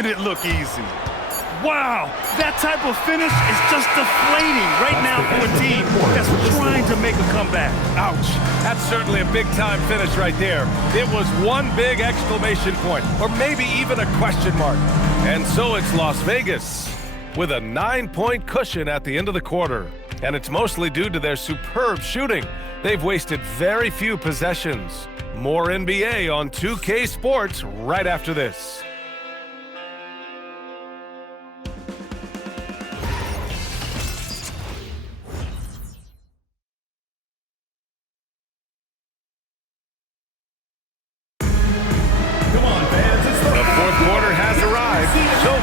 making it look easy. Wow, that type of finish is just deflating right now for a team that's trying to make a comeback. Ouch. That's certainly a big-time finish right there. It was one big exclamation point, or maybe even a question mark. And so it's Las Vegas with a 9-point cushion at the end of the quarter. And it's mostly due to their superb shooting. They've wasted very few possessions. More NBA on 2K Sports right after this.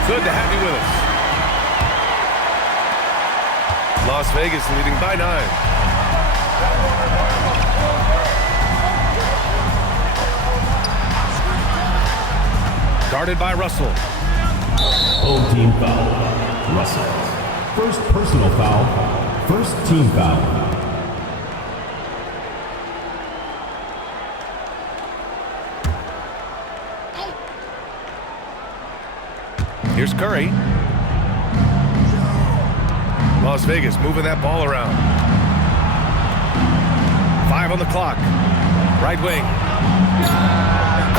Good to have you with us. Las Vegas leading by 9. Guarded by Russell. Home team foul. Russell. First personal foul. First team foul. Here's Curry. Las Vegas moving that ball around. 5 on the clock. Right wing.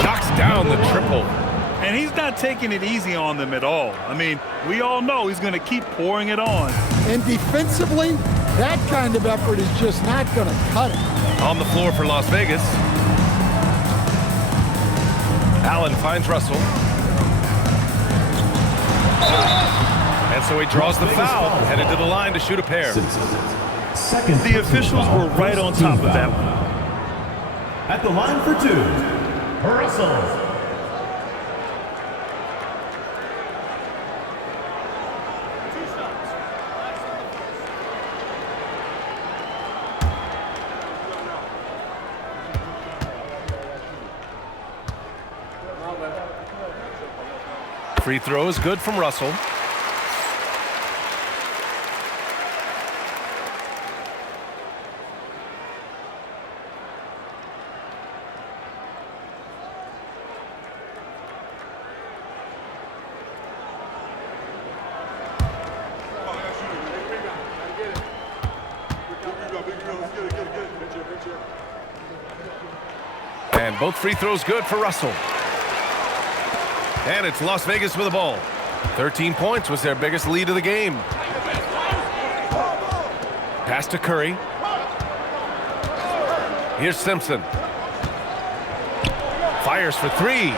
Knocks down the triple. And he's not taking it easy on them at all. I mean, we all know he's going to keep pouring it on. And defensively, that kind of effort is just not going to cut it. On the floor for Las Vegas. Allen finds Russell. And so he draws the foul, headed to the line to shoot a pair. The officials were right on top of that one. At the line for 2, Russell. Free throw is good from Russell. And both free throws good for Russell. And it's Las Vegas with the ball. 13 points was their biggest lead of the game. Pass to Curry. Here's Simpson. Fires for 3.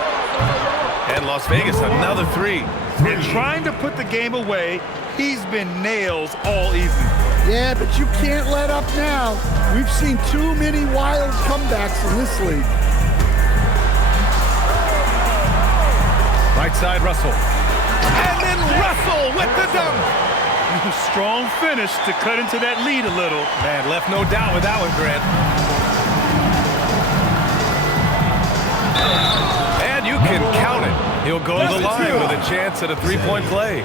And Las Vegas another 3. And trying to put the game away, he's been nails all evening. Yeah, but you can't let up now. We've seen too many wild comebacks in this league. Right side, Russell. And then Russell with the dunk. Strong finish to cut into that lead a little. Man, left no doubt with that one, Grant. And you can count it. He'll go to the line with a chance at a 3-point play.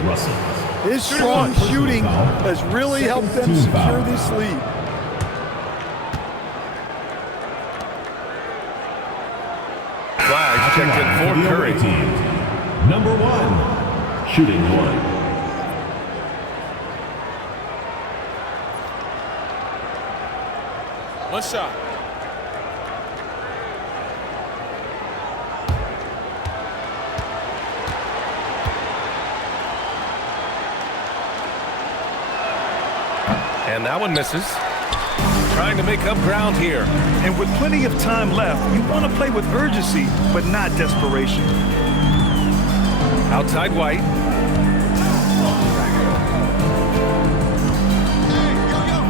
His strong shooting has really helped them secure this lead. Flag checked in for Curry. Number 1, shooting 1. One shot. And that one misses. Trying to make up ground here. And with plenty of time left, you want to play with urgency, but not desperation. Outside White.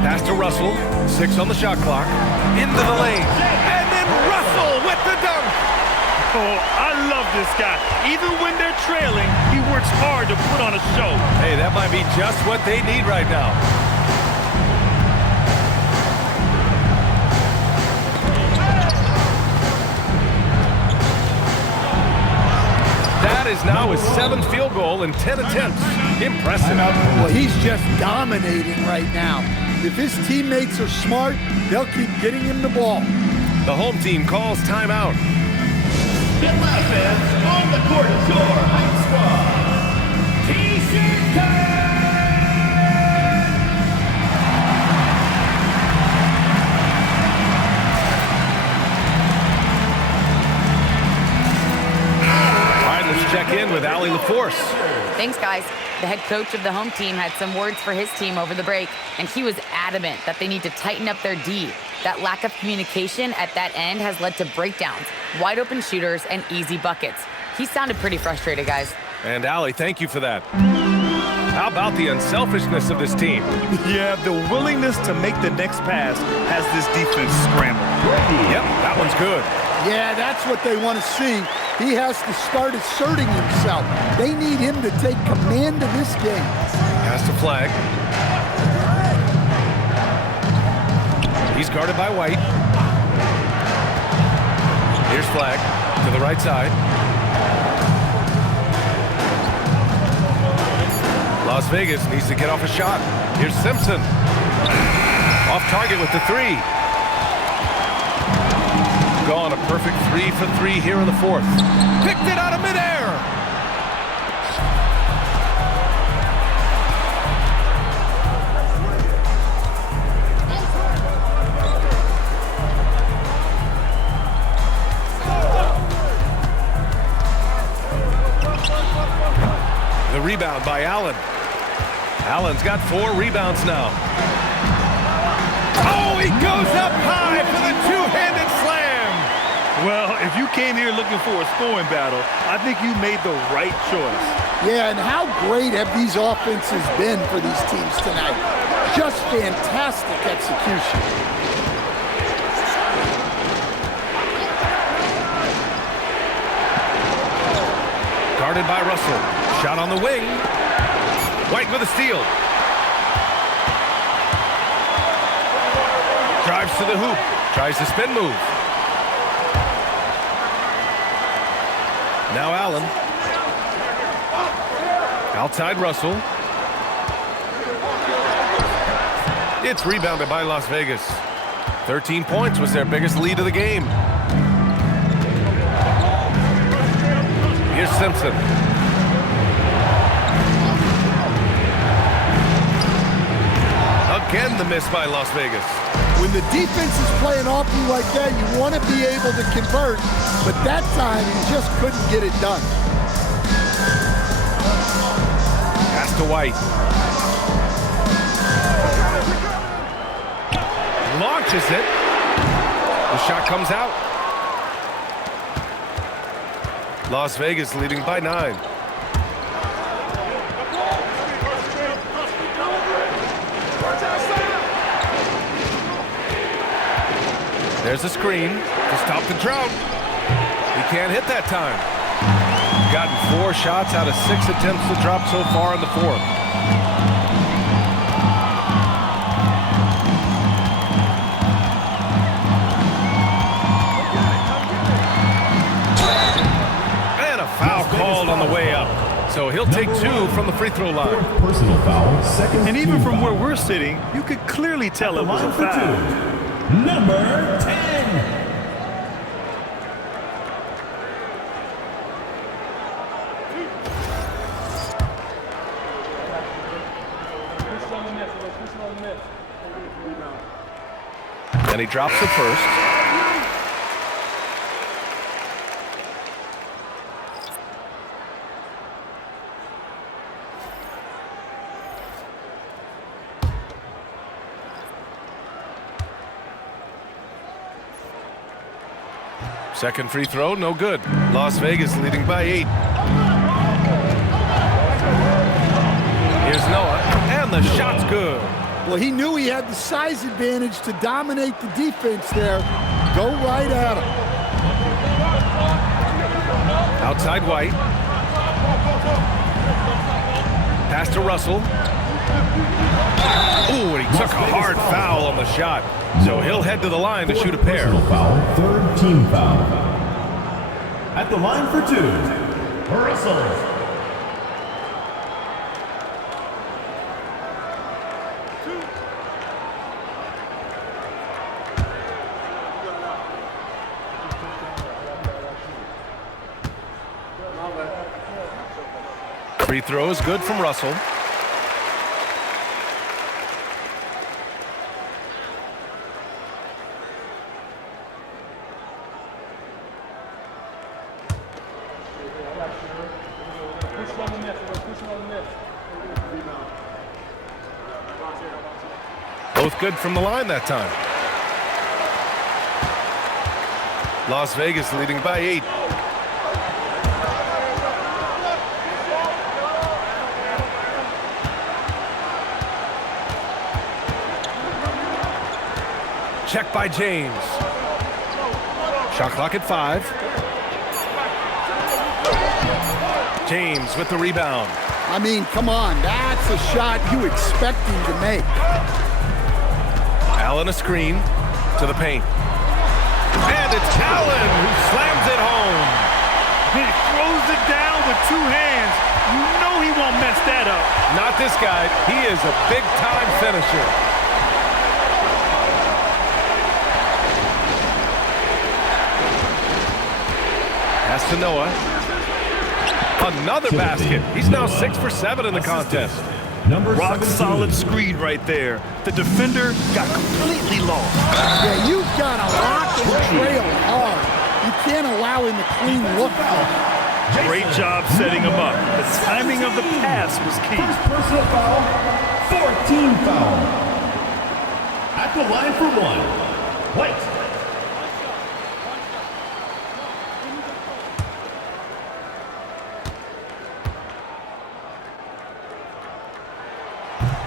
Pass to Russell. 6 on the shot clock. Into the lane. And then Russell with the dunk. Oh, I love this guy. Even when they're trailing, he works hard to put on a show. Hey, that might be just what they need right now. That is now his 7th field goal in 10 attempts. Impressive. Well, he's just dominating right now. If his teammates are smart, they'll keep getting him the ball. The home team calls timeout. Atlanta fans on the court, your Heights Squad. in with Allie LaForce. Thanks, guys. The head coach of the home team had some words for his team over the break, and he was adamant that they need to tighten up their D. That lack of communication at that end has led to breakdowns, wide open shooters, and easy buckets. He sounded pretty frustrated, guys. And Allie, thank you for that. How about the unselfishness of this team? Yeah, the willingness to make the next pass has this defense scrambled. Yep, that one's good. Yeah, that's what they want to see. He has to start asserting himself. They need him to take command of this game. Pass to Flag. He's guarded by White. Here's Flag to the right side. Las Vegas needs to get off a shot. Here's Simpson. Off target with the three. Gone a perfect 3 for 3 here in the fourth. Picked it out of midair. The rebound by Allen. Allen's got 4 rebounds now. Oh, he goes up high for the two-handed slam. Well, if you came here looking for a scoring battle, I think you made the right choice. Yeah, and how great have these offenses been for these teams tonight? Just fantastic execution. Guarded by Russell. Shot on the wing. White with a steal. Drives to the hoop. Tries the spin move. Now Allen. Outside Russell. It's rebounded by Las Vegas. 13 points was their biggest lead of the game. Here's Simpson. Again, the miss by Las Vegas. When the defense is playing off you like that, you want to be able to convert, but that time he just couldn't get it done. Pass to White. Launches it. The shot comes out. Las Vegas leading by 9. There's a screen to stop the drought. He can't hit that time. Gotten 4 shots out of 6 attempts to drop so far in the fourth. And a foul called on the way up. So he'll take 2 from the free throw line. Personal foul, second. And even team from where foul. we're sitting, you could clearly tell it was a Line for foul. 2. Number 10. And he drops the first. Second free throw, no good. Las Vegas leading by 8. Here's Noah, and the shot's good. Well, he knew he had the size advantage to dominate the defense there. Go right at him. Outside White. Pass to Russell. Ooh, and he took a hard foul on the shot. So he'll head to the line to shoot a pair. Personal foul, third team foul. At the line for 2, Russell. Free throw is good from Russell. Both good from the line that time. Las Vegas leading by 8. Check by James. Shot clock at 5. James with the rebound. I mean, come on, that's a shot you expect him to make. Allen a screen to the paint. And it's Allen who slams it home. He throws it down with 2 hands. You know he won't mess that up. Not this guy. He is a big-time finisher. Pass to Noah. Another basket. He's now 6 for 7 in the contest. Rock solid screen right there. The defender got completely lost. Yeah, you've got to lock and trail hard. You can't allow him to clean look. Great job setting him up. The timing of the pass was key. First personal foul, 14 foul. At the line for 1, White.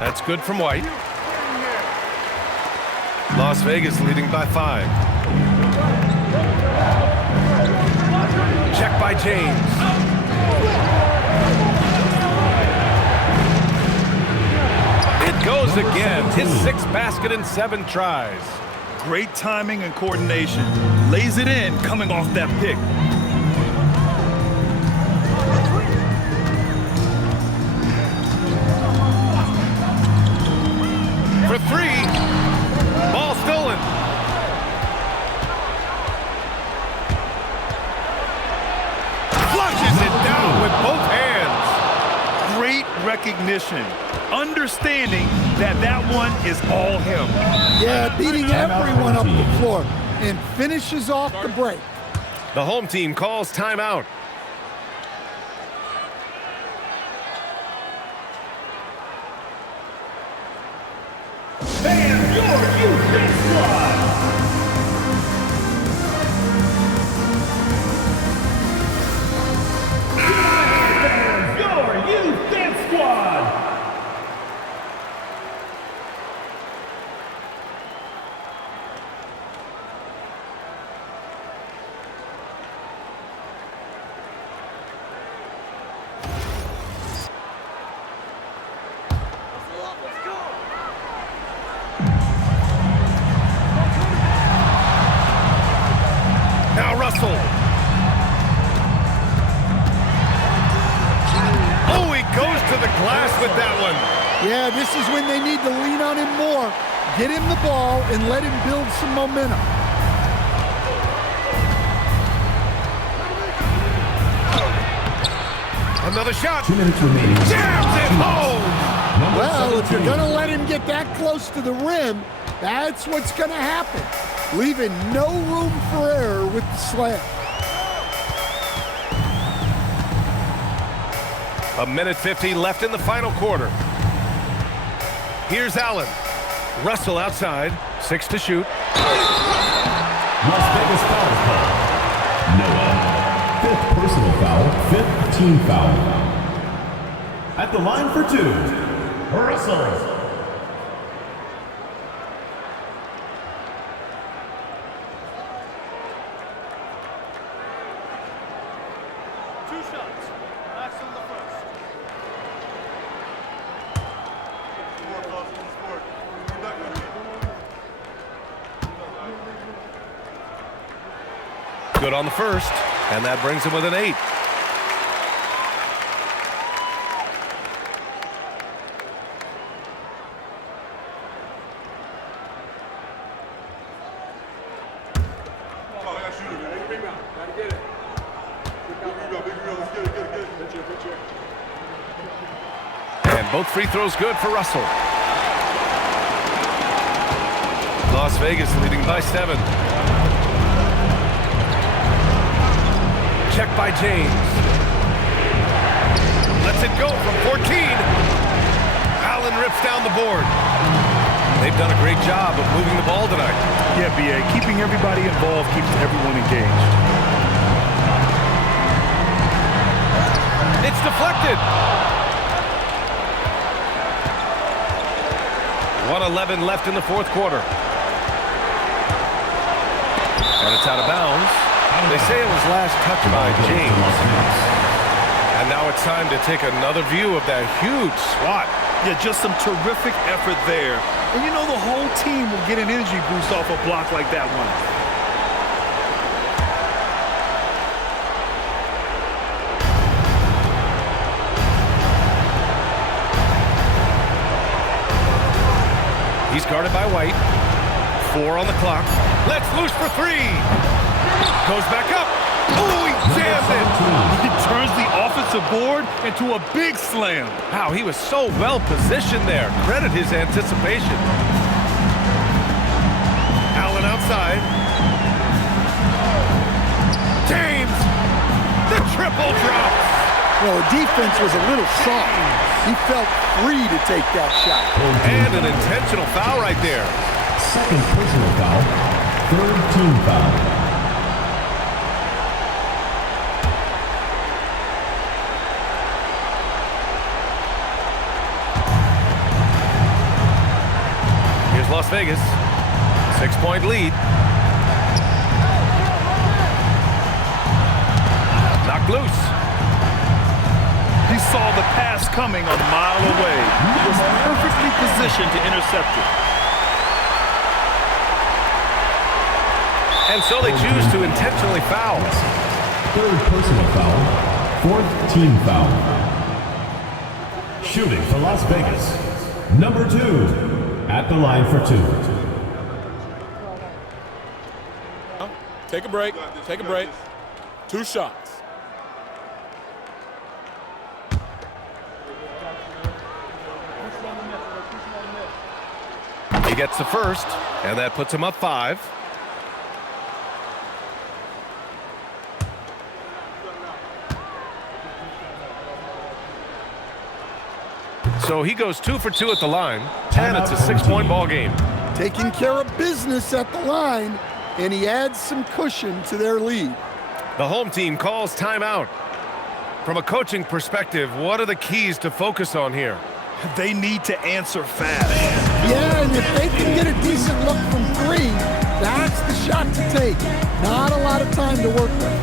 That's good from White. Las Vegas leading by 5. Check by James. It goes again. His 6th basket in 7 tries. Great timing and coordination. Lays it in coming off that pick. For 3. Ball stolen. Flushes it down with both hands. Great recognition. Understanding that that one is all him. Yeah, beating everyone up the floor and finishes off the break. The home team calls timeout. And your Houston squad. And your Houston squad. Now Russell. Oh, he goes to the glass with that one. Yeah, this is when they need to lean on him more. Get him the ball and let him build some momentum. Another shot. 2 minutes remaining. Jams it home. Number Well, if you're 17. going to let him get that close to the rim, that's what's going to happen. Leaving no room for error with the slam. A minute 50 left in the final quarter. Here's Allen. Russell outside. 6 to shoot. Las Vegas foul call. Noah. 5th personal foul, 5th team foul. At the line for 2, Russell. Good on the first, and that brings him with an 8. And both free throws good for Russell. Las Vegas leading by 7. Check by James. Lets it go from 14. Allen rips down the board. They've done a great job of moving the ball tonight. Yeah, B.A. Keeping everybody involved keeps everyone engaged. It's deflected. 1:11 left in the fourth quarter. And it's out of bounds. They say it was last touched by James. And now it's time to take another view of that huge swat. Yeah, just some terrific effort there. And you know the whole team will get an energy boost off a block like that one. He's guarded by White. 4 on the clock. Let's loose for 3. Goes back up. Oh, he jammed it. He turns the offensive board into a big slam. Wow, he was so well positioned there. Credit his anticipation. Allen outside. James, the triple drop. Well, the defense was a little soft. He felt free to take that shot. And an intentional foul right there. Second personal foul. Third team foul. Here's Las Vegas. 6-point lead. Knocked loose. He saw the pass coming a mile away. He was perfectly positioned to intercept it. And so they choose to intentionally foul. Third personal foul. Fourth team foul. Shooting for Las Vegas. Number 2. At the line for 2. Take a break. Take a break. 2 shots. He gets the first, and that puts him up 5. So he goes 2 for 2 at the line, and it's a 6-point ball game. Taking care of business at the line, and he adds some cushion to their lead. The home team calls timeout. From a coaching perspective, what are the keys to focus on here? They need to answer fast. Yeah, and if they can get a decent look from 3, that's the shot to take. Not a lot of time to work with.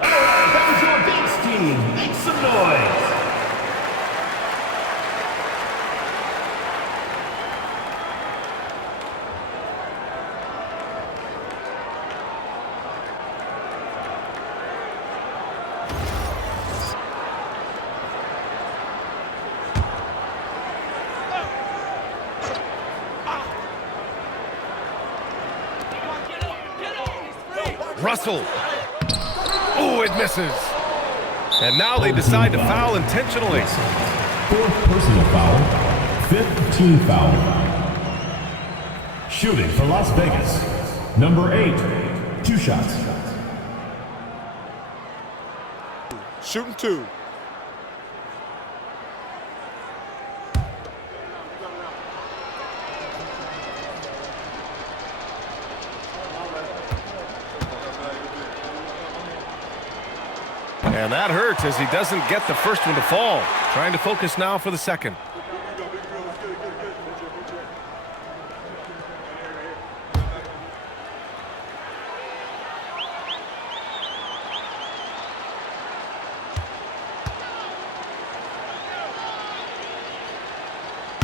That was your Bigs team. Make some noise. Russell. Oh, it misses. And now they decide to foul intentionally. Fourth personal foul. Fifth team foul. Shooting for Las Vegas. Number 8. 2 shots. Shooting 2. And that hurts as he doesn't get the first one to fall. Trying to focus now for the second.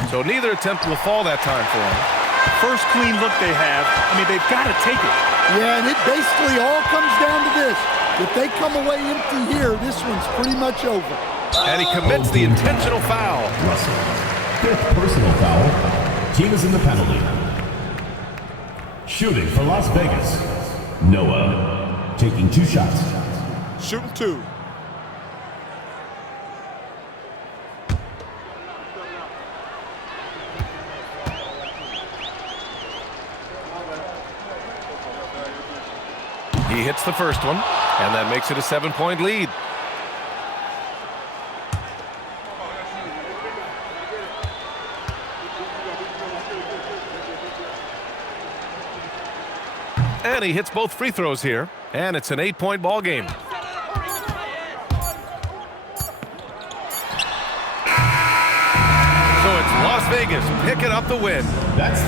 So neither attempt will fall that time for him. First clean look they have. I mean, they've got to take it. Yeah, and it basically all comes down to this. If they come away empty here, this one's pretty much over. And he commits the intentional foul. Russell. Fifth personal foul. Team is in the penalty. Shooting for Las Vegas. Noah. Taking 2 shots. Shooting 2. He hits the first one, and that makes it a 7-point lead. And he hits both free throws here. And it's an 8-point ball game. So it's Las Vegas picking up the win.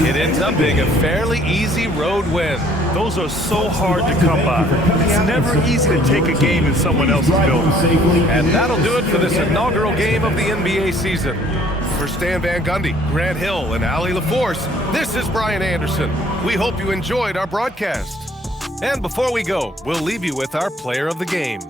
It ends up being a fairly easy road win. Those are so hard to come by. It's never easy to take a game in someone else's building. And that'll do it for this inaugural game of the NBA season. For Stan Van Gundy, Grant Hill, and Allie LaForce, this is Brian Anderson. We hope you enjoyed our broadcast. And before we go, we'll leave you with our player of the game.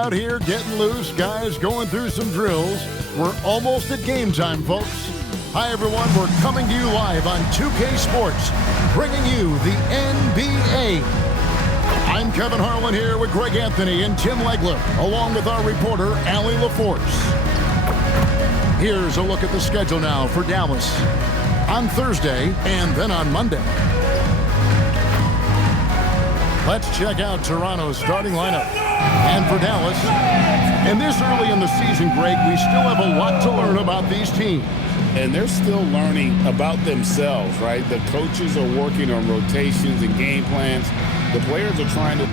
out here getting loose, guys going through some drills. We're almost at game time, folks. Hi, everyone. We're coming to you live on 2K Sports, bringing you the NBA. I'm Kevin Harlan here with Greg Anthony and Tim Legler, along with our reporter, Allie LaForce. Here's a look at the schedule now for Dallas on Thursday and then on Monday. Let's check out Toronto's starting lineup. And for Dallas, and this early in the season, Greg, we still have a lot to learn about these teams. And they're still learning about themselves, right? The coaches are working on rotations and game plans. The players are trying to...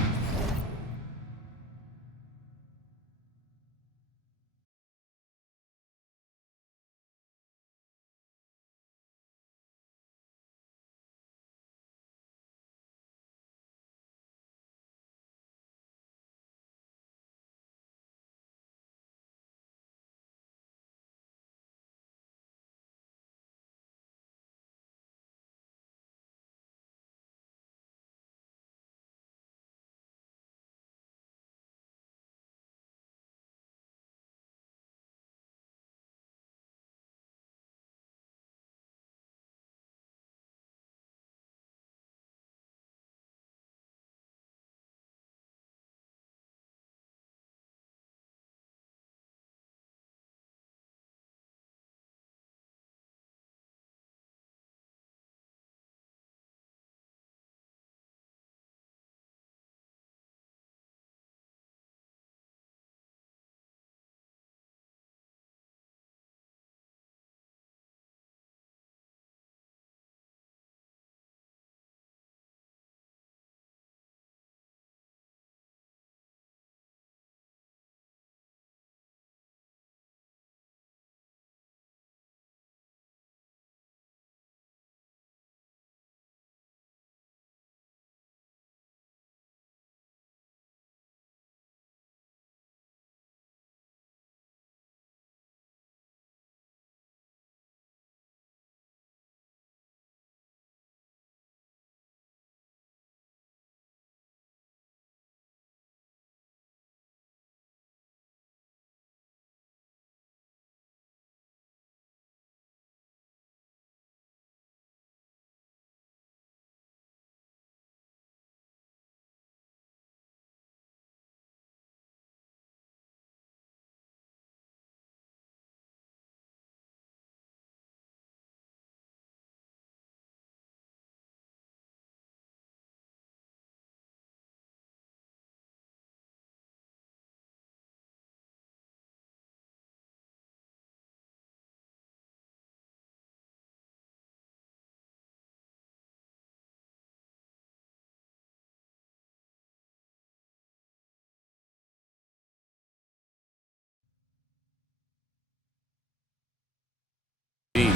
Here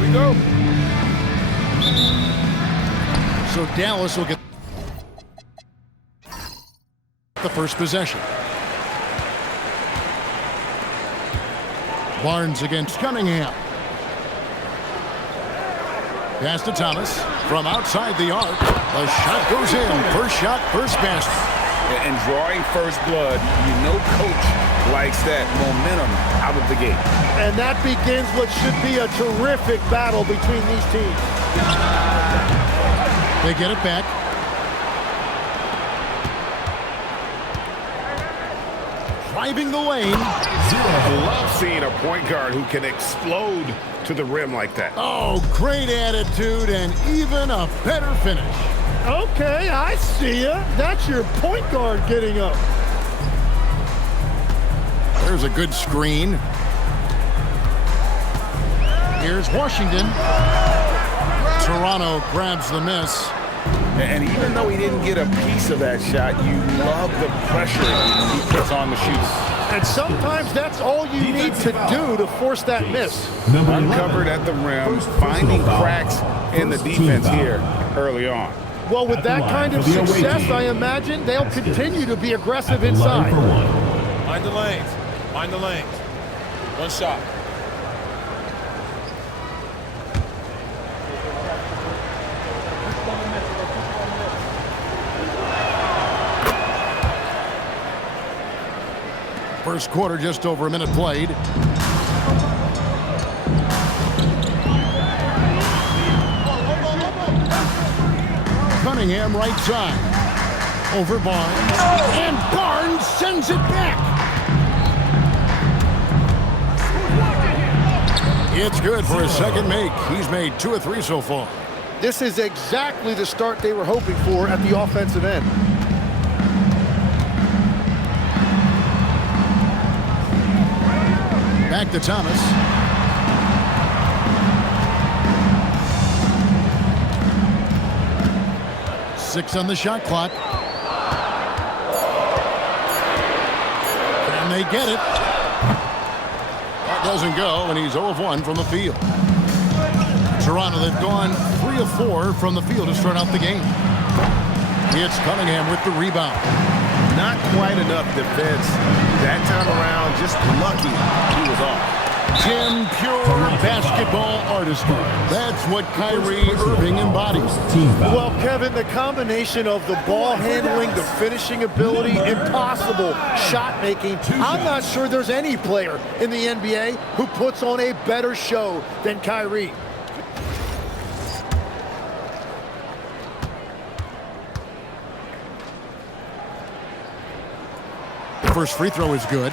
we go. So Dallas will get the first possession. Barnes against Cunningham. Pass to Thomas from outside the arc. The shot goes in. First shot, first basket. And drawing first blood, you know coach likes that momentum out of the gate. And that begins what should be a terrific battle between these teams. They get it back. Driving the lane. I love seeing a point guard who can explode to the rim like that. Oh, great attitude and even a better finish. Okay, I see ya. That's your point guard getting up. There's a good screen. Here's Washington. Toronto grabs the miss. And even though he didn't get a piece of that shot, you love the pressure he puts on the shooter. And sometimes that's all you need to do to force that miss. Uncovered at the rim, finding cracks in the defense here early on. Well, with that kind of success, I imagine they'll continue to be aggressive inside. Mind the lanes. Mind the lanes. One shot. First quarter, just over a minute played. Cunningham right side. Over Barnes. And Barnes sends it back. It's good for his second make. He's made 2 of 3 so far. This is exactly the start they were hoping for at the offensive end. Back to Thomas. Six on the shot clock. And they get it. That doesn't go, and he's 0 of 1 from the field. Toronto, they've gone 3 of 4 from the field to start out the game. It's Cunningham with the rebound. Not quite enough defense that time around. Just lucky he was off. Jim, pure basketball artistry. That's what Kyrie Irving embodies. Well, Kevin, the combination of the ball handling, the finishing ability, impossible shot making. I'm not sure there's any player in the NBA who puts on a better show than Kyrie. First free throw is good.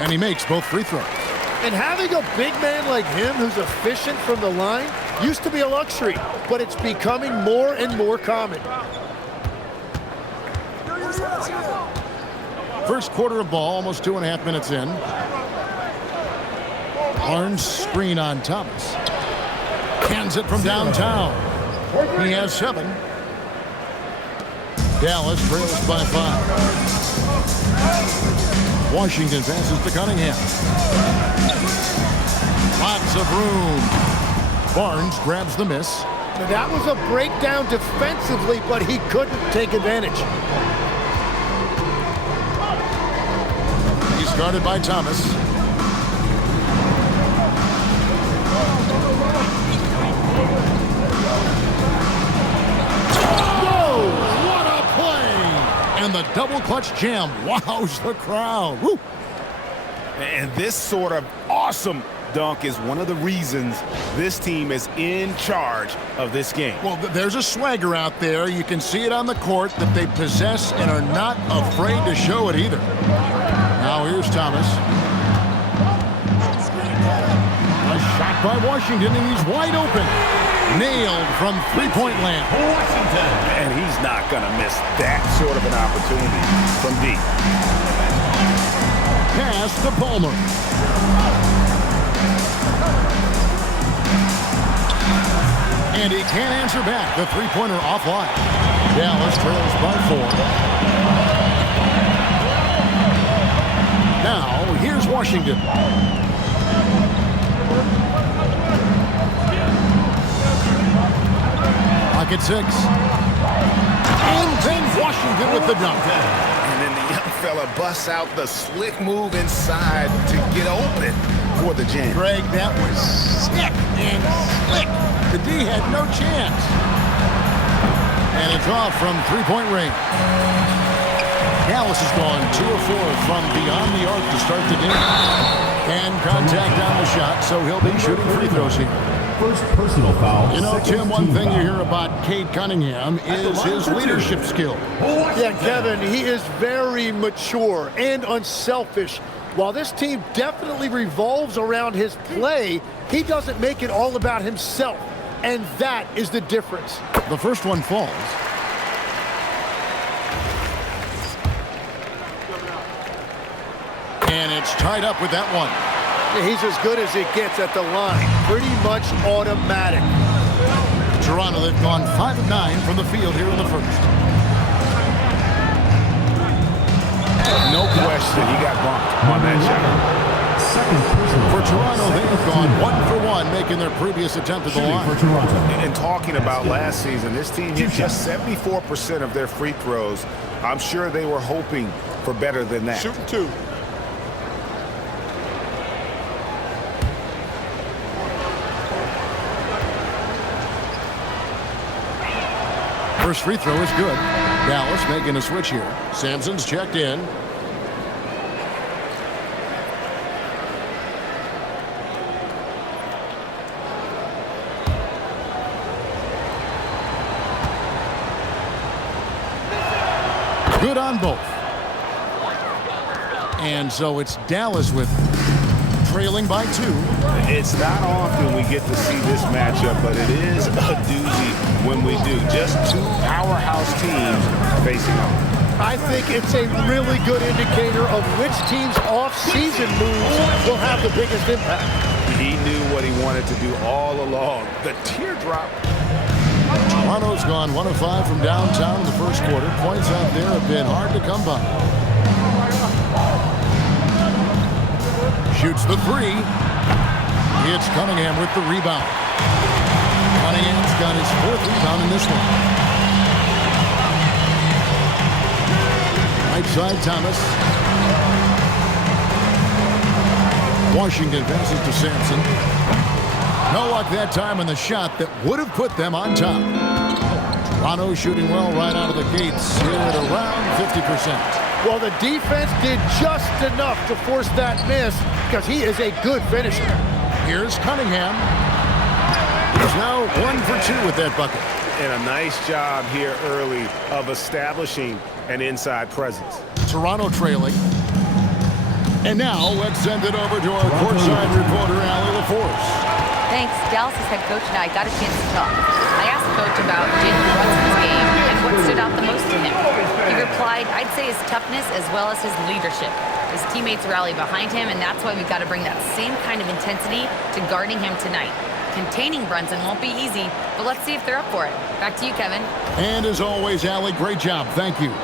And he makes both free throws. And having a big man like him who's efficient from the line used to be a luxury, but it's becoming more and more common. First quarter of ball, almost 2.5 minutes in. Barnes screen on Thomas. Hands it from downtown. He has 7. Dallas trails by 5. Washington passes to Cunningham. Lots of room. Barnes grabs the miss. Now that was a breakdown defensively, but he couldn't take advantage. He's guarded by Thomas. Whoa! What a play! And the double clutch jam wows the crowd. Woo! And this sort of awesome dunk is one of the reasons this team is in charge of this game. Well, there's a swagger out there. You can see it on the court that they possess and are not afraid to show it either. Now here's Thomas. A shot by Washington, and he's wide open. Nailed from three-point land. Washington. And he's not going to miss that sort of an opportunity from deep. Pass to Palmer. And he can't answer back. The three-pointer offline. Dallas trails by 4. Now, here's Washington. Pocket 6. And then Washington with the dunk. And then the young fella busts out the slick move inside to get open for the jam. Greg, that was sick and slick. The D had no chance. And it's off from three-point range. Dallas has gone 2 of 4 from beyond the arc to start the game. And contact on the shot, so he'll be shooting free throws here. First personal foul. You know, Tim, one thing you hear about Cade Cunningham is his leadership skill. Yeah, Kevin, he is very mature and unselfish. While this team definitely revolves around his play, he doesn't make it all about himself. And that is the difference. The first one falls. And it's tied up with that one. He's as good as it gets at the line. Pretty much automatic. Toronto, they've gone 5 of 9 from the field here in the first. No question, he got bumped on that shot. Second personal For foul. Toronto, they have Second gone team 1 for foul. 1, making their previous attempt at the Shooting line. for Toronto. And talking about last season, this team hit just 74% of their free throws. I'm sure they were hoping for better than that. Shooting 2. First free throw is good. Dallas making a switch here. Sampson's checked in. Good on both. And so it's Dallas with trailing by 2. It's not often we get to see this matchup, but it is a doozy when we do. Just two powerhouse teams facing off. I think it's a really good indicator of which team's off-season moves will have the biggest impact. He knew what he wanted to do all along. The teardrop. Toronto's gone 1 of 5 from downtown in the first quarter. Points out there have been hard to come by. Shoots the 3. It's Cunningham with the rebound. Cunningham's got his 4th rebound in this one. Right side, Thomas. Washington passes to Sampson. No luck that time on the shot that would have put them on top. Toronto shooting well right out of the gates here at around 50%. Well, the defense did just enough to force that miss because he is a good finisher. Here's Cunningham. He's now 1 for 2 with that bucket. And a nice job here early of establishing an inside presence. Toronto trailing. And now let's send it over to our courtside reporter, Allie LaForce. Thanks. Dallas' head coach and I got a chance to talk. I asked Coach about Jalen Brunson's game and what stood out the most to him. He replied, I'd say his toughness as well as his leadership. His teammates rally behind him, and that's why we've got to bring that same kind of intensity to guarding him tonight. Containing Brunson won't be easy, but let's see if they're up for it. Back to you, Kevin. And as always, Allie, great job. Thank you.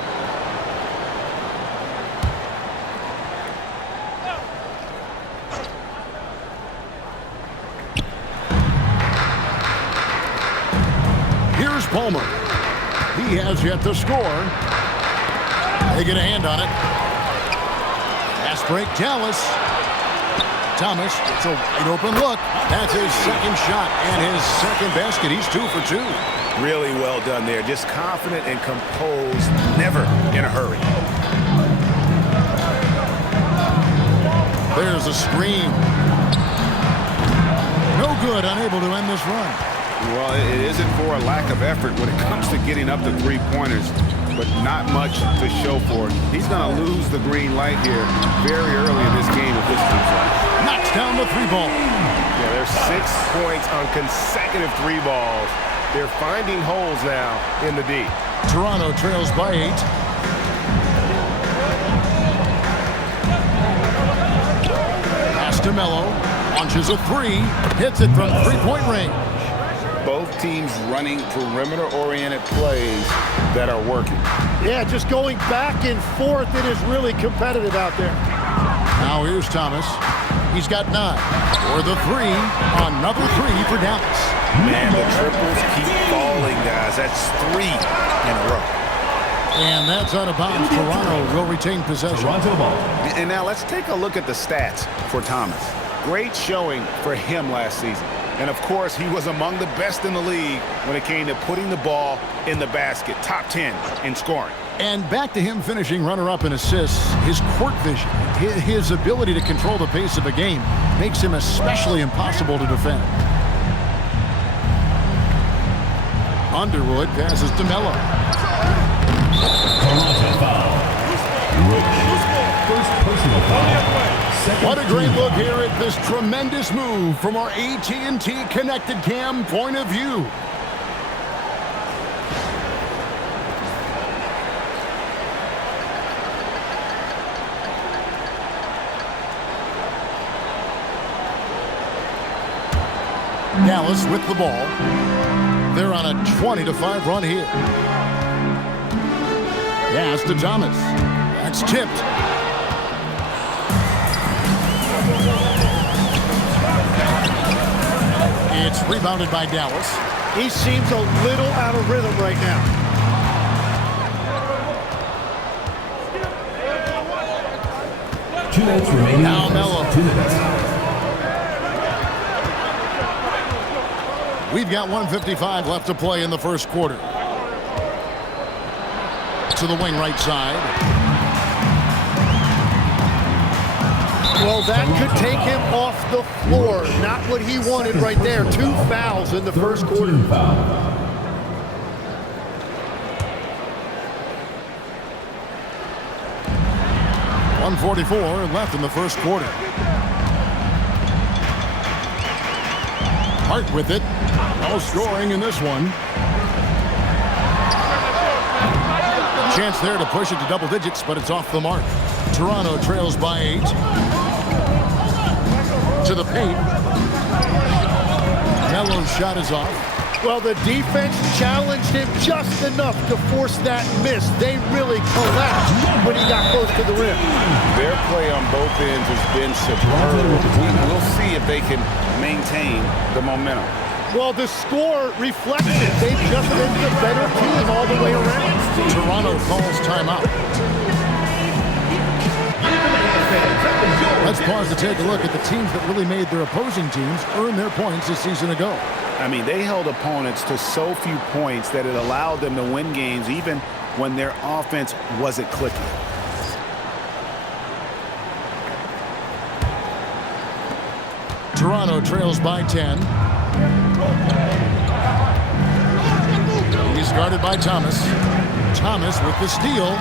Here's Palmer. He has yet to score. They get a hand on it. Fast break, Dallas. Thomas, it's a wide open look. That's his second shot and his second basket. He's 2 for 2. Really well done there. Just confident and composed, never in a hurry. There's a screen. No good, unable to end this run. Well, it isn't for a lack of effort when it comes to getting up the three-pointers, but not much to show for it. He's going to lose the green light here very early in this game if this keeps up. Knocks down the 3-ball. Yeah, there's 6 points on consecutive 3 balls. They're finding holes now in the D. Toronto trails by 8. Pass to Melo. Launches a 3. Hits it from 3-point range. Both teams running perimeter-oriented plays that are working. Yeah, just going back and forth. It is really competitive out there. Now here's Thomas. He's got 9. For the 3. Another 3 for Dallas. Man, the triples keep falling, guys. That's 3 in a row. And that's out of bounds. Toronto will retain possession. Toronto ball. And now let's take a look at the stats for Thomas. Great showing for him last season. And, of course, he was among the best in the league when it came to putting the ball in the basket. Top 10 in scoring. And back to him finishing runner-up in assists. His court vision, his ability to control the pace of a game makes him especially impossible to defend. Underwood passes to Melo. Toronto foul. Rich. First personal foul. Second What a great team look foul. here at this tremendous move from our AT&T Connected Cam point of view. Dallas with the ball. They're on a 20-5 run here. Pass to Thomas. That's tipped. Rebounded by Dallas. He seems a little out of rhythm right now. Two minutes remaining. Now Melo. 2 minutes. We've got 1:55 left to play in the first quarter. To the wing right side. Well, that could take him off the floor. Not what he wanted right there. 2 fouls in the first quarter. 1:44 left in the first quarter. Hart with it. No scoring in this one. Chance there to push it to double digits, but it's off the mark. Toronto trails by 8. To the paint. Melo's shot is off. Well, the defense challenged him just enough to force that miss. They really collapsed when he got close to the rim. Their play on both ends has been superb. We'll see if they can maintain the momentum. Well, the score reflects it. They've just been the better team all the way around. Toronto calls timeout. Let's pause to take a look at the teams that really made their opposing teams earn their points a season ago. I mean, they held opponents to so few points that it allowed them to win games even when their offense wasn't clicking. Toronto trails by 10. He's guarded by Thomas. Thomas with the steal.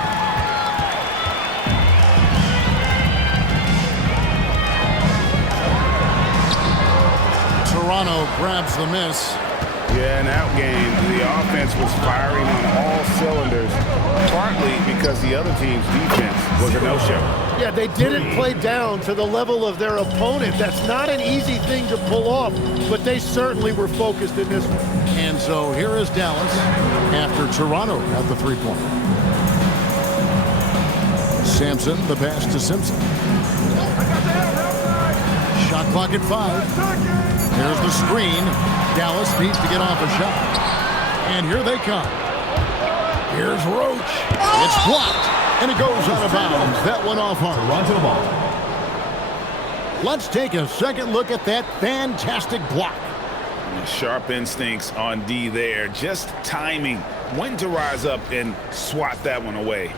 Toronto grabs the miss. Yeah, in that game, the offense was firing on all cylinders, partly because the other team's defense was a no-show. Yeah, they didn't play down to the level of their opponent. That's not an easy thing to pull off, but they certainly were focused in this one. And so here is Dallas after Toronto at the three-pointer. Sampson, the pass to Simpson. Shot clock at 5. There's the screen. Dallas needs to get off a shot. And here they come. Here's Roach. It's blocked. And it goes out of bounds. That one off hard. Toronto ball. Let's take a second look at that fantastic block. Sharp instincts on D there. Just timing when to rise up and swat that one away.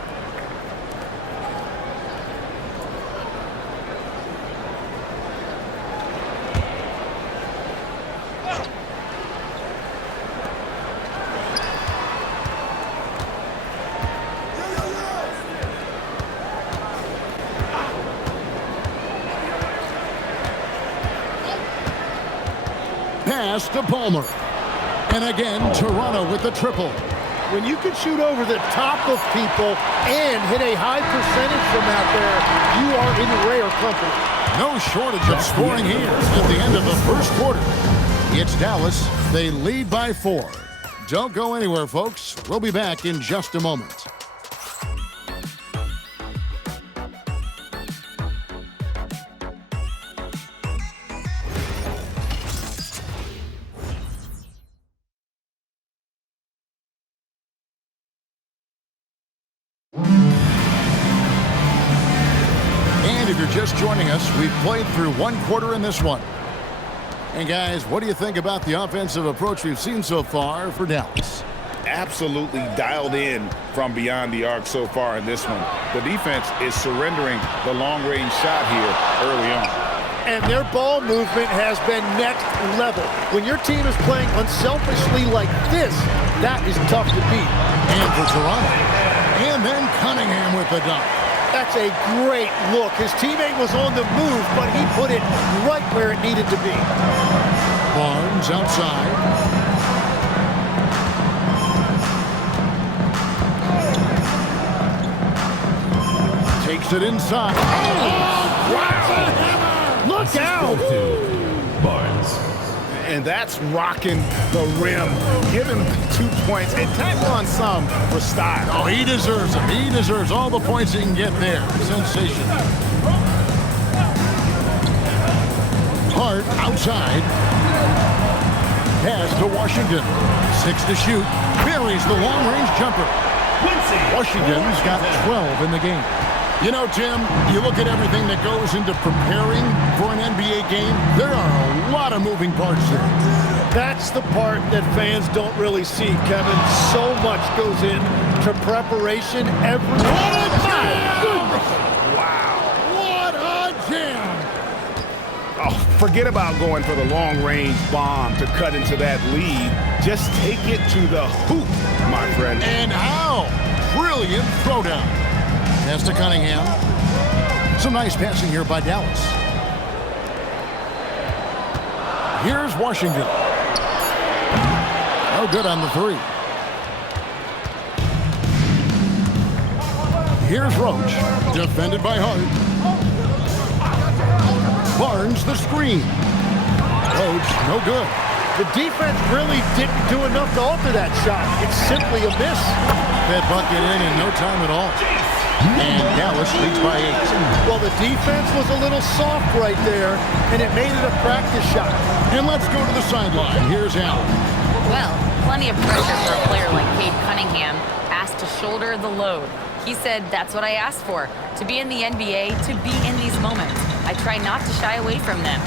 Pass to Palmer. And again, Toronto with the triple. When you can shoot over the top of people and hit a high percentage from out there, you are in rare company. No shortage of scoring here at the end of the first quarter. It's Dallas. They lead by 4. Don't go anywhere, folks. We'll be back in just a moment. And if you're just joining us, we've played through 1 quarter in this one. And guys, what do you think about the offensive approach we've seen so far for Dallas? Absolutely dialed in from beyond the arc so far in this one. The defense is surrendering the long-range shot here early on. And their ball movement has been next level. When your team is playing unselfishly like this, that is tough to beat. And for Toronto. And then Cunningham with the dunk. That's a great look. His teammate was on the move, but he put it right where it needed to be. Barnes outside. Takes it inside. Oh, wow! Look out! Barnes. And that's rocking the rim. Give him 2 points and tack on some for style. Oh, he deserves them. He deserves all the points he can get there. Sensational. Hart outside. pass to Washington. 6 to shoot. Buries the long-range jumper. Washington's got 12 in the game. You know, Tim, you look at everything that goes into preparing for an NBA game, there are a lot of moving parts there. That's the part that fans don't really see, Kevin. So much goes into preparation every What a jam! Oh, forget about going for the long-range bomb to cut into that lead. Just take it to the hoop, my friend. And how? Brilliant throwdown. Pass to Cunningham. Some nice passing here by Dallas. Here's Washington. No good on the three. Here's Roach. Defended by Hart. Barnes the screen. Roach, no good. The defense really didn't do enough to alter that shot. It's simply a miss. That bucket in no time at all. And Dallas leads by 8. Well, the defense was a little soft right there, and it made it a practice shot. And let's go to the sideline. Here's Allen. Well, plenty of pressure for a player like Cade Cunningham, asked to shoulder the load. He said, that's what I asked for, to be in the NBA, to be in these moments. I try not to shy away from them.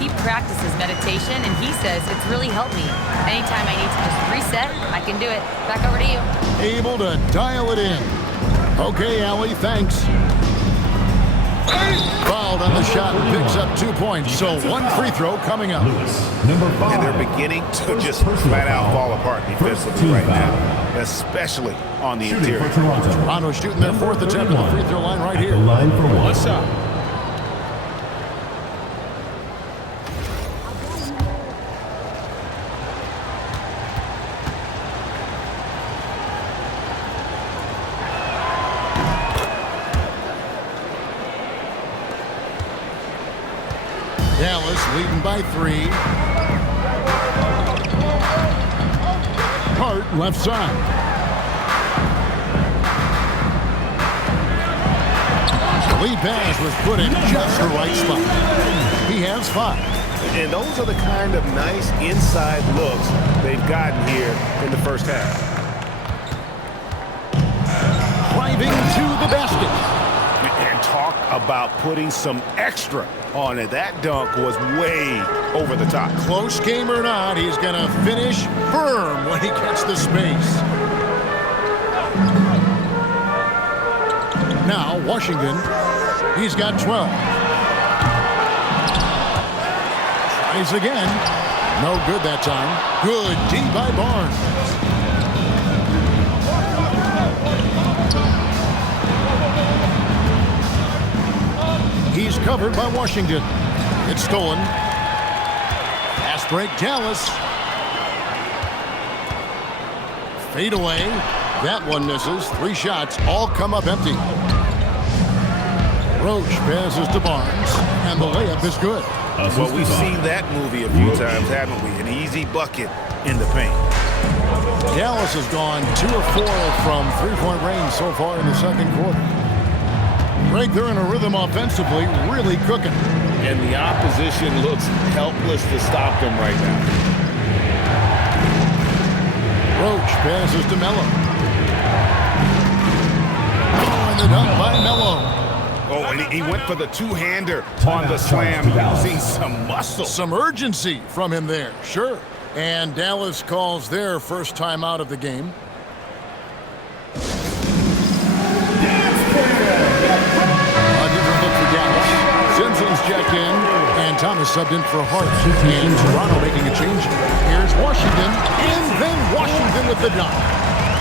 He practices meditation, and he says it's really helped me. Anytime I need to just reset, I can do it. Back over to you. Able to dial it in. Okay, Allie, thanks. Fouled on the shot and picks up 2 points. So one free throw coming up. And they're beginning to just flat out fall apart defensively right now, especially on the interior. Toronto shooting their 4th attempt at the free throw line right here. Line for one. What's up? Dallas leading by 3. Hart left side. The lead pass was put in just the right spot. He has 5. And those are the kind of nice inside looks they've gotten here in the first half. Driving to the basket. And talk about putting some extra on it. That dunk was way over the top. Close game or not, he's going to finish firm when he gets the space. Now, Washington, he's got 12. Tries again. No good that time. Good D by Barnes. He's covered by Washington. It's stolen. Fast break, Dallas. Fade away. That one misses. 3 shots. All come up empty. Roach passes to Barnes. And the layup is good. Well, we've seen that movie a few times, haven't we? An easy bucket in the paint. Dallas has gone 2 of 4 from 3-point range so far in the second quarter. Right there in a rhythm offensively, really cooking. And the opposition looks helpless to stop them right now. Roach passes to Melo. Oh, and the dunk by Melo. Oh, and he went for the two-hander on the slam, using some muscle. Some urgency from him there, sure. And Dallas calls their first time out of the game. Simpson's checked in, and Thomas subbed in for Hart. And Toronto making a change. Here's Washington, and then Washington with the dunk.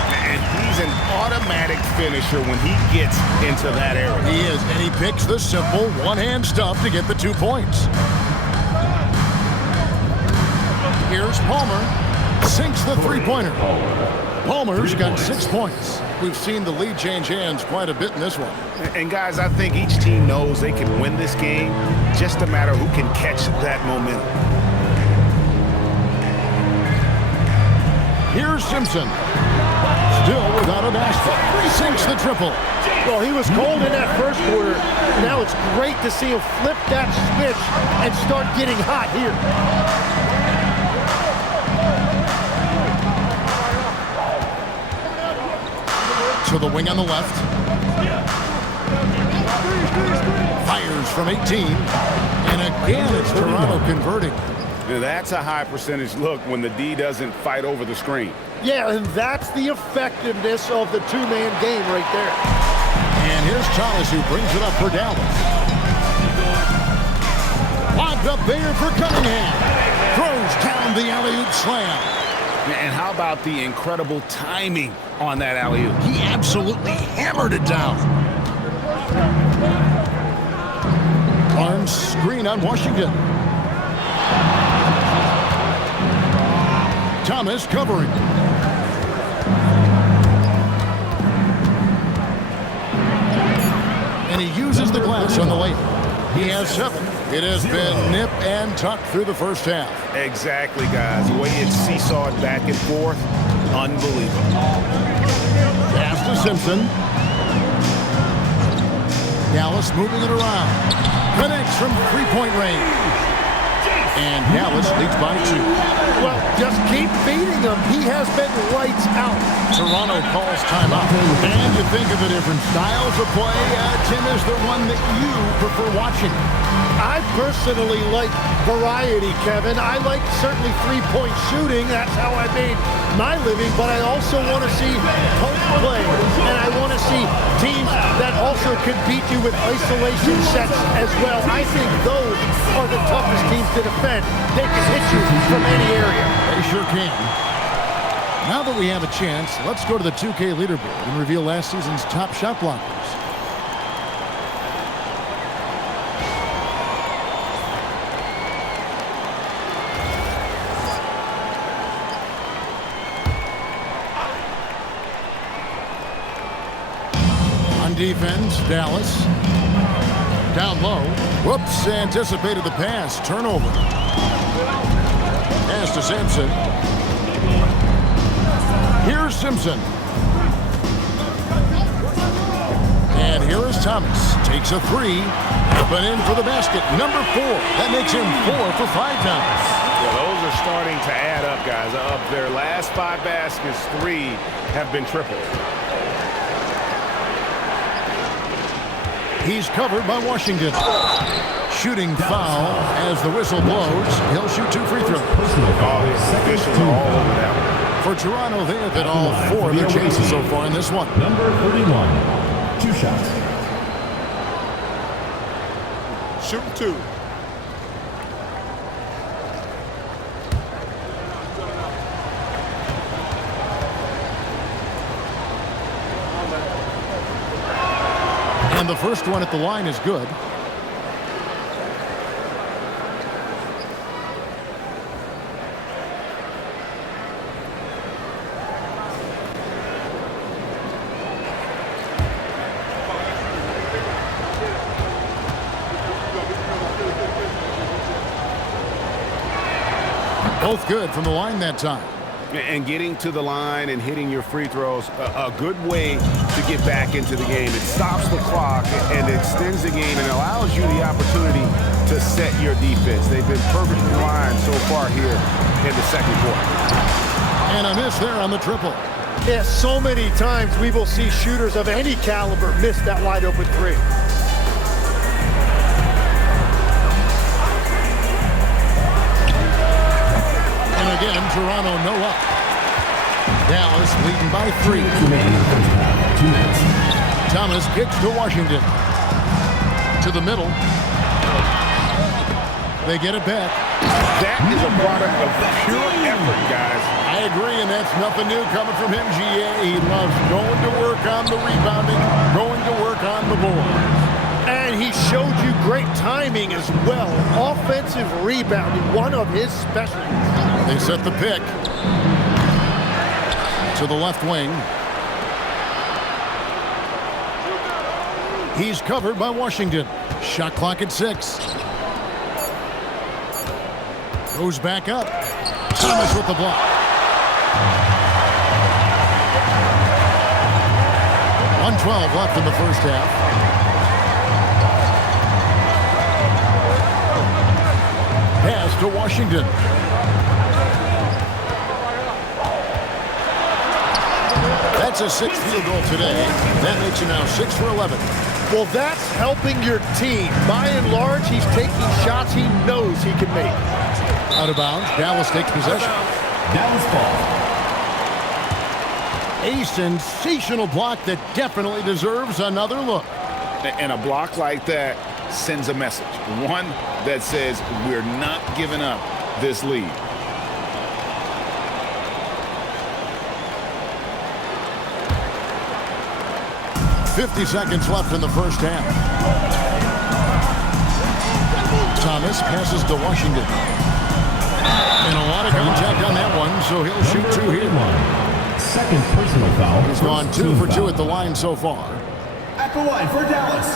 And he's an automatic finisher when he gets into that area. He is, and he picks the simple one-hand stuff to get the 2 points. Here's Palmer, sinks the three-pointer. Palmer's got 6 points. We've seen the lead change hands quite a bit in this one. And guys, I think each team knows they can win this game. Just a matter who can catch that momentum. Here's Simpson. Still without a basket. Sinks the triple. Well, he was cold in that first quarter. Now it's great to see him flip that switch and start getting hot here. To the wing on the left. Fires from 18. And again, it's Toronto converting. Now that's a high percentage look when the D doesn't fight over the screen. Yeah, and that's the effectiveness of the two-man game right there. And here's Thomas who brings it up for Dallas. Lobbed up there for Cunningham. Throws down the alley-oop slam. And how about the incredible timing on that alley-oop? He absolutely hammered it down. Barnes screen on Washington. Thomas covering. And he uses the glass on the lane. He has 7. It has been nip and tuck through the first half. Exactly, guys. The way it's seesawed back and forth, unbelievable. Pass to Simpson. Dallas moving it around. Connects from three-point range. And Dallas leads by 2. Well, just keep feeding him. He has been lights out. Toronto calls timeout. And you think of the different styles of play. Tim is the one that you prefer watching. I personally like variety, Kevin. I like certainly three-point shooting. That's how I made my living. But I also want to see post play. And I want to see teams that also can beat you with isolation sets as well. I think those are the toughest teams to defend. They can hit you from any area. They sure can. Now that we have a chance, let's go to the 2K leaderboard and reveal last season's top shot blockers. On defense, Dallas. Down low. Whoops, anticipated the pass. Turnover. Pass to Simpson. Here's Simpson. And here is Thomas. Takes a 3. Up and in for the basket. Number 4. That makes him 4 for 5 times. Well, those are starting to add up, guys. Of their last 5 baskets, 3 have been triples. He's covered by Washington. Shooting foul as the whistle blows. He'll shoot 2 free throws. Oh, the officials are all over that one. For Toronto, they have hit all 4 of their chances so far in this one. Number 31. 2 shots. Shooting 2. And the first one at the line is good. Both good from the line that time. And getting to the line and hitting your free throws, a good way to get back into the game. It stops the clock and extends the game and allows you the opportunity to set your defense. They've been perfectly aligned so far here in the second quarter. And a miss there on the triple. Yeah, so many times we will see shooters of any caliber miss that wide open 3. Again, Toronto no up. Dallas leading by 3. 2 minutes. Thomas kicks to Washington. To the middle. They get it back. That is a product of pure effort, guys. I agree, and that's nothing new coming from him, GA. He loves going to work on the rebounding, going to work on the board. And he showed you great timing as well. Offensive rebounding, one of his specialties. They set the pick to the left wing. He's covered by Washington. Shot clock at 6. Goes back up. Thomas with the block. .112 left in the first half. Pass to Washington. That That's a sixth field goal today. That makes it now 6 for 11. Well, that's helping your team. By and large, he's taking shots he knows he can make. Out of bounds, Dallas takes possession. Dallas ball. A sensational block that definitely deserves another look. And a block like that sends a message. One that says we're not giving up this lead. .50 seconds left in the first half. Thomas passes to Washington. And a lot of contact on that one, so he'll shoot two here. Second personal foul. He's gone 2 for 2 at the line so far. At the line for Dallas,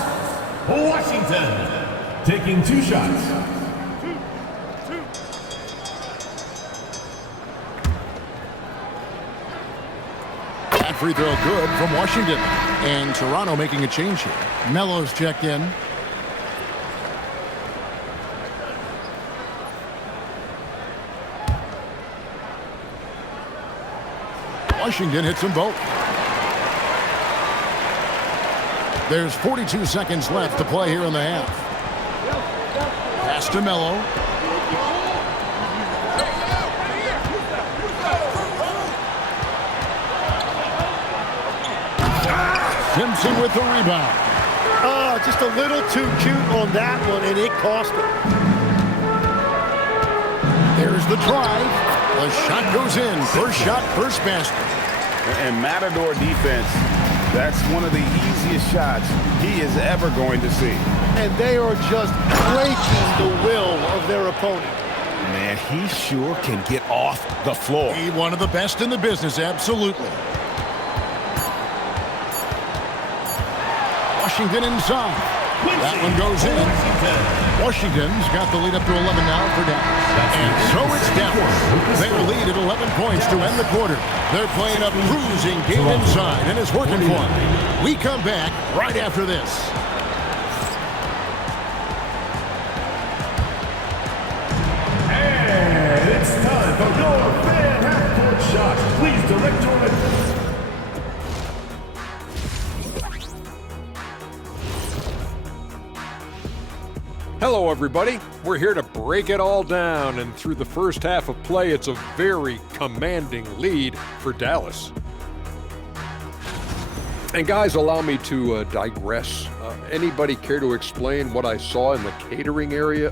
Washington, taking 2 shots. That free throw good from Washington. And Toronto making a change here. Melo's checked in. Washington hits them both. There's 42 seconds left to play here in the half. Pass to Melo. Simpson with the rebound. Just a little too cute on that one, and it cost him. There's the drive. The shot goes in. First shot, first basket. And Matador defense, that's one of the easiest shots he is ever going to see. And they are just breaking the will of their opponent. Man, he sure can get off the floor. He's one of the best in the business, absolutely. Washington inside. That one goes in. Washington's got the lead up to 11 now for Dallas. And so it's Dallas. Their lead at 11 points to end the quarter. They're playing a cruising game inside, and it's working for them. We come back right after this. And it's time for your fan half-court shot. Please direct your attention. Hello, everybody. We're here to break it all down, and through the first half of play, it's a very commanding lead for Dallas. And guys, allow me to digress. Anybody care to explain what I saw in the catering area